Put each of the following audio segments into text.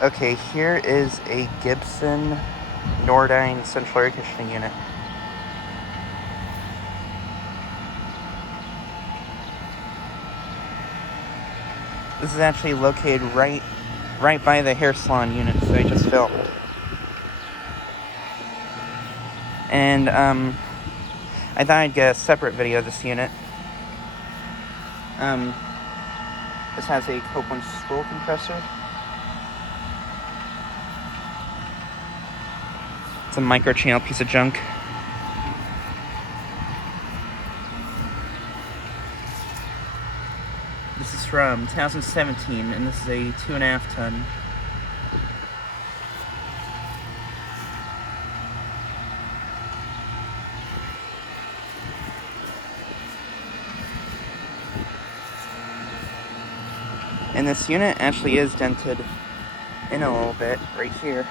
Okay, here is a Gibson Nordyne central air conditioning unit. This is actually located right by the hair salon unit that I just filmed. And I thought I'd get a separate video of this unit. This has a Copeland spool compressor. It's a micro-channel piece of junk. This is from 2017, and this is a 2.5 ton. And this unit actually is dented in a little bit right here.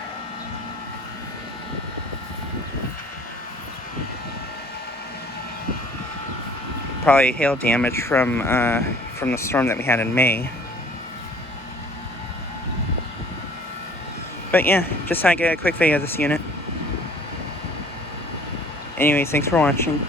Probably hail damage from the storm that we had in May. But yeah, just thought I'd get a quick video of this unit. Anyways, thanks for watching.